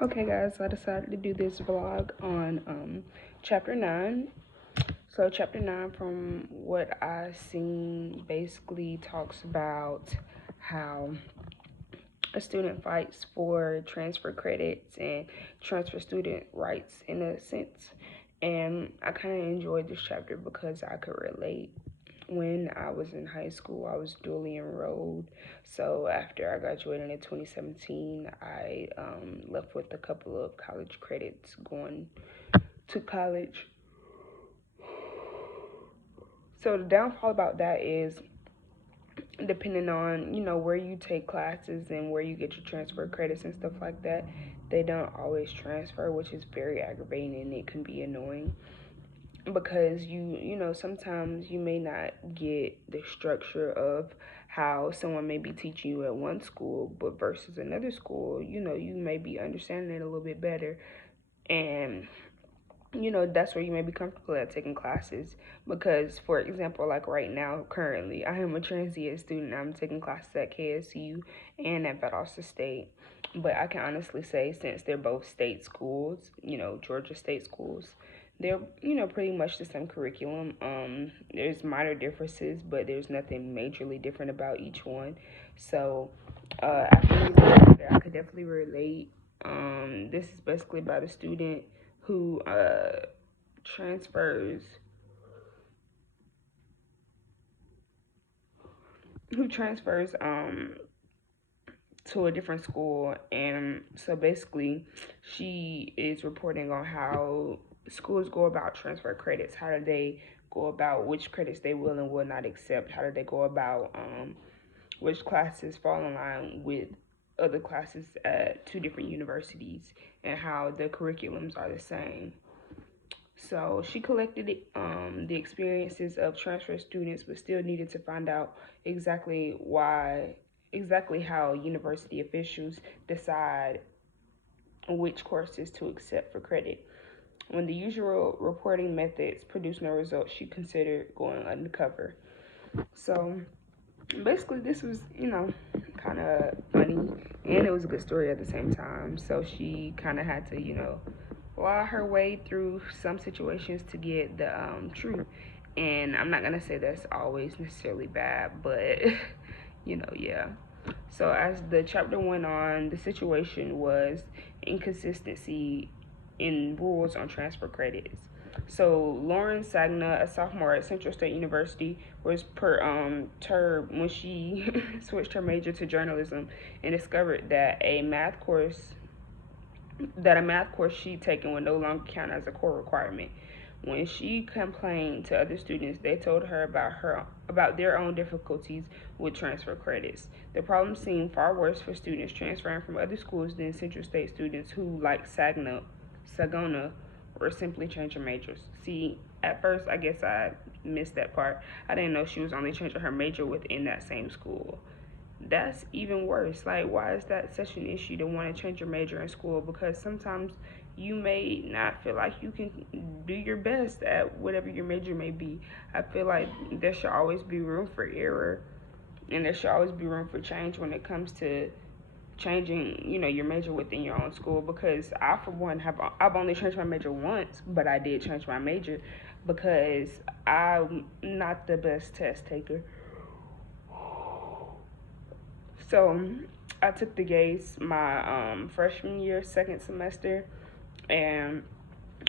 Okay, guys, I decided to do this vlog on chapter 9. So, chapter 9, from what I've seen, basically talks about how a student fights for transfer credits and transfer student rights in a sense. And I kind of enjoyed this chapter because I could relate. When I was in high school, I was dually enrolled. So after I graduated in 2017, I left with a couple of college credits going to college. So the downfall about that is depending on where you take classes and where you get your transfer credits and stuff like that, they don't always transfer, which is very aggravating and it can be annoying because sometimes you may not get the structure of how someone may be teaching you at one school, but versus another school, you may be understanding it a little bit better. And that's where you may be comfortable at taking classes. Because, for example, like right now, currently, I am a transient student. I'm taking classes at KSU and at Valdosta State. But I can honestly say, since they're both state schools, Georgia state schools, they're, pretty much the same curriculum. There's minor differences, but there's nothing majorly different about each one. So, after reading that, I could definitely relate. This is basically about a student who transfers who transfers to a different school. And so basically she is reporting on how schools go about transfer credits. How do they go about which credits they will and will not accept? How do they go about which classes fall in line with other classes at two different universities, and how the curriculums are the same. So she collected the experiences of transfer students, but still needed to find out exactly how university officials decide which courses to accept for credit. When the usual reporting methods produced no results, she considered going undercover. So basically, this was, kind of funny, and it was a good story at the same time. So she kind of had to, lie her way through some situations to get the truth. And I'm not gonna say that's always necessarily bad, but yeah. So as the chapter went on, the situation was inconsistency in rules on transfer credits. So Lauren Sagna, a sophomore at Central State University, was per term when she switched her major to journalism and discovered that a math course she'd taken would no longer count as a core requirement. When she complained to other students, they told her about their own difficulties with transfer credits. The problem seemed far worse for students transferring from other schools than Central State students who, like Sagona, were simply changing majors. See, at first, I guess I missed that part. I didn't know she was only changing her major within that same school. That's even worse. Like, why is that such an issue to want to change your major in school? Because sometimes you may not feel like you can do your best at whatever your major may be. I feel like there should always be room for error, and there should always be room for change when it comes to changing, your major within your own school. Because I, for one, I've only changed my major once, but I did change my major because I'm not the best test taker. So I took the GACE my freshman year, second semester, and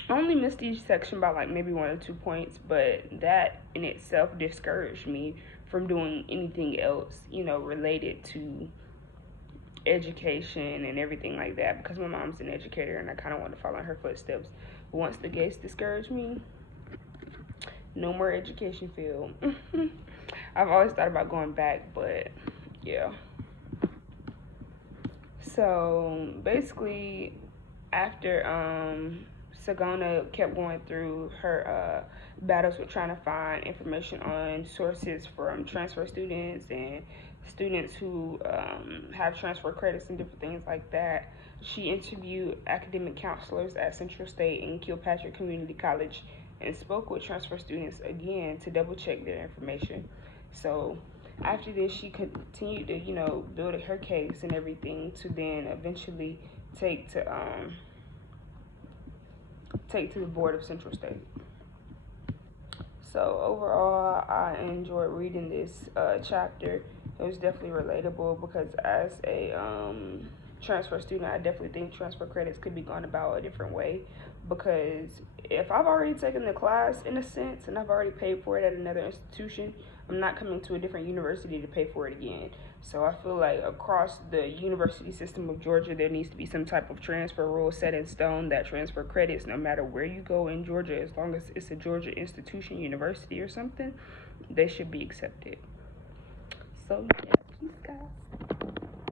I only missed each section by like maybe 1 or 2 points, but that in itself discouraged me from doing anything else, related to education and everything like that, because my mom's an educator and I kind of want to follow in her footsteps. But once the GACE discouraged me, no more education field. I've always thought about going back, but yeah. So basically, after Sagona kept going through her battles with trying to find information on sources from transfer students and students who have transfer credits and different things like that, she interviewed academic counselors at Central State and Kilpatrick Community College and spoke with transfer students again to double check their information. So after this, she continued to, build her case and everything to then eventually take to the Board of Central State. So overall, I enjoyed reading this chapter. It was definitely relatable because as a transfer student, I definitely think transfer credits could be gone about a different way. Because if I've already taken the class in a sense and I've already paid for it at another institution, I'm not coming to a different university to pay for it again. So I feel like across the university system of Georgia, there needs to be some type of transfer rule set in stone that transfer credits, no matter where you go in Georgia, as long as it's a Georgia institution, university, or something, they should be accepted. So yeah, peace, guys.